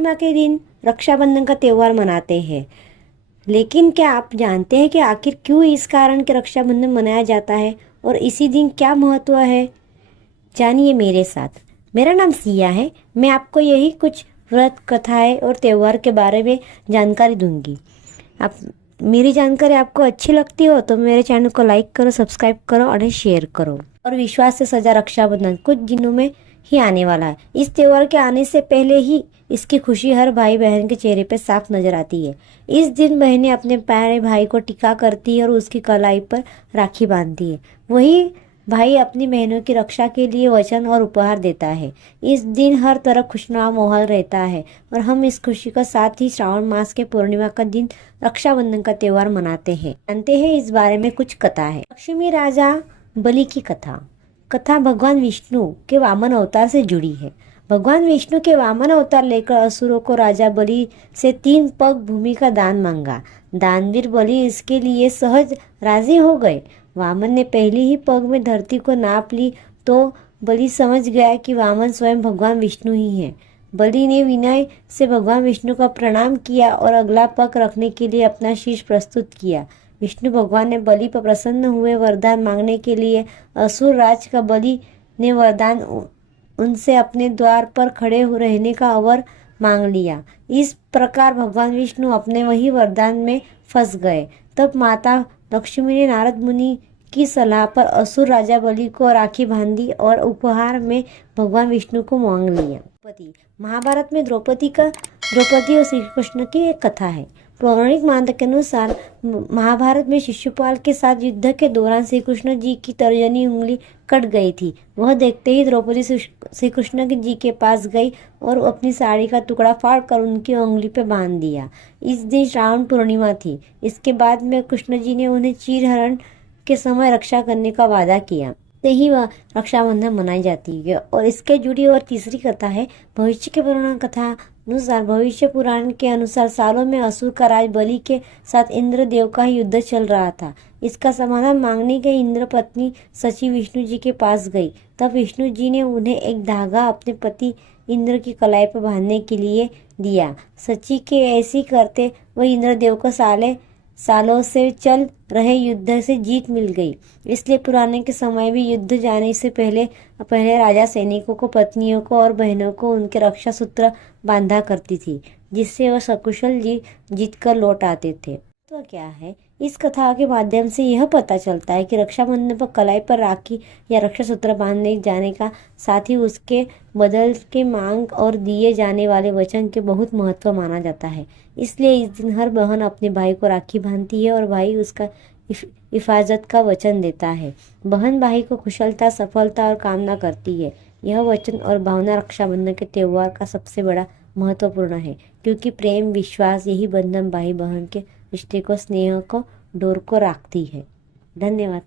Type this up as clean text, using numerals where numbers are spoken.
पूर्णिमा के दिन रक्षाबंधन का त्यौहार मनाते हैं। लेकिन क्या आप जानते हैं कि आखिर क्यों इस कारण के रक्षाबंधन मनाया जाता है और इसी दिन क्या महत्व है? जानिए मेरे साथ। मेरा नाम सिया है। मैं आपको यही कुछ व्रत, कथाएं और त्यौहार के बारे में जानकारी दूंगी। आप मेरी जानकारी आपको अच्छी लगती हो तो मेरे चैनल को लाइक करो, सब्सक्राइब करो और शेयर करो। और विश्वास से सजा रक्षाबंधन कुछ दिनों में ही आने वाला है। इस त्यौहार के आने से पहले ही इसकी खुशी हर भाई बहन के चेहरे पे साफ नजर आती है। इस दिन बहनें अपने प्यारे भाई को टीका करती है और उसकी कलाई पर राखी बांधती है। वही भाई अपनी बहनों की रक्षा के लिए वचन और उपहार देता है। इस दिन हर तरफ खुशनुमा माहौल रहता है और हम इस खुशी के साथ ही श्रावण मास के पूर्णिमा का दिन रक्षाबंधन का त्यौहार मनाते हैं। जानते हैं इस बारे में कुछ कथा है। लक्ष्मी राजा बलि की कथा भगवान विष्णु के वामन अवतार से जुड़ी है। भगवान विष्णु के वामन अवतार लेकर असुरों को राजा बलि से 3 पग भूमि का दान मांगा। दानवीर बलि इसके लिए सहज राजी हो गए। वामन ने पहली ही पग में धरती को नाप ली तो बलि समझ गया कि वामन स्वयं भगवान विष्णु ही है। बलि ने विनय से भगवान विष्णु का प्रणाम किया और अगला पग रखने के लिए अपना शीश प्रस्तुत किया। विष्णु भगवान ने बलि पर प्रसन्न हुए। वरदान मांगने के लिए असुर राज का बलि ने वरदान उनसे अपने द्वार पर खड़े हो रहने का वर मांग लिया। इस प्रकार भगवान विष्णु अपने वही वरदान में फंस गए। तब माता लक्ष्मी ने नारद मुनि की सलाह पर असुर राजा बलि को राखी बांधी और उपहार में भगवान विष्णु को मांग लिया। द्रौपदी। महाभारत में द्रौपदी और श्री कृष्ण की एक कथा है। पौराणिक मान्यता के अनुसार महाभारत में शिशुपाल के साथ युद्ध के दौरान श्री कृष्ण जी की तर्जनी उंगली कट गई थी। वह देखते ही द्रौपदी श्री कृष्ण जी के पास गई और अपनी साड़ी का टुकड़ा फाड़ कर उनकी उंगली पे बांध दिया। इस दिन श्रावण पूर्णिमा थी। इसके बाद में कृष्ण जी ने उन्हें चीरहरण के समय रक्षा करने का वादा किया। से ही वह रक्षाबंधन मनाई जाती है। और इसके जुड़ी और तीसरी कथा है भविष्य के पुराण कथा अनुसार। भविष्य पुराण के अनुसार सालों में असुर का राज बलि के साथ इंद्र देव का युद्ध चल रहा था। इसका समाधान मांगने के इंद्र पत्नी सची विष्णु जी के पास गई। तब विष्णु जी ने उन्हें एक धागा अपने पति इंद्र की कलाई पर बांधने के लिए दिया। सची के ऐसी करते वह इंद्र देव को सालों से चल रहे युद्ध से जीत मिल गई। इसलिए पुराने के समय भी युद्ध जाने से पहले राजा सैनिकों को, पत्नियों को और बहनों को उनके रक्षा सूत्र बांधा करती थी, जिससे वह सकुशल जीत कर लौट आते थे। तो क्या है, इस कथा के माध्यम से यह पता चलता है कि रक्षाबंधन पर कलाई पर राखी या रक्षा सूत्र बांधने जाने का साथ ही उसके बदल के मांग और दिए जाने वाले वचन के बहुत महत्व माना जाता है। इसलिए इस दिन हर बहन अपने भाई को राखी बांधती है और भाई उसका हिफाजत का वचन देता है। बहन भाई को कुशलता, सफलता और कामना करती है। यह वचन और भावना रक्षाबंधन के त्यौहार का सबसे बड़ा महत्वपूर्ण है, क्योंकि प्रेम, विश्वास यही बंधन भाई बहन के रिश्ते को, स्नेह को, डोर को रखती है। धन्यवाद।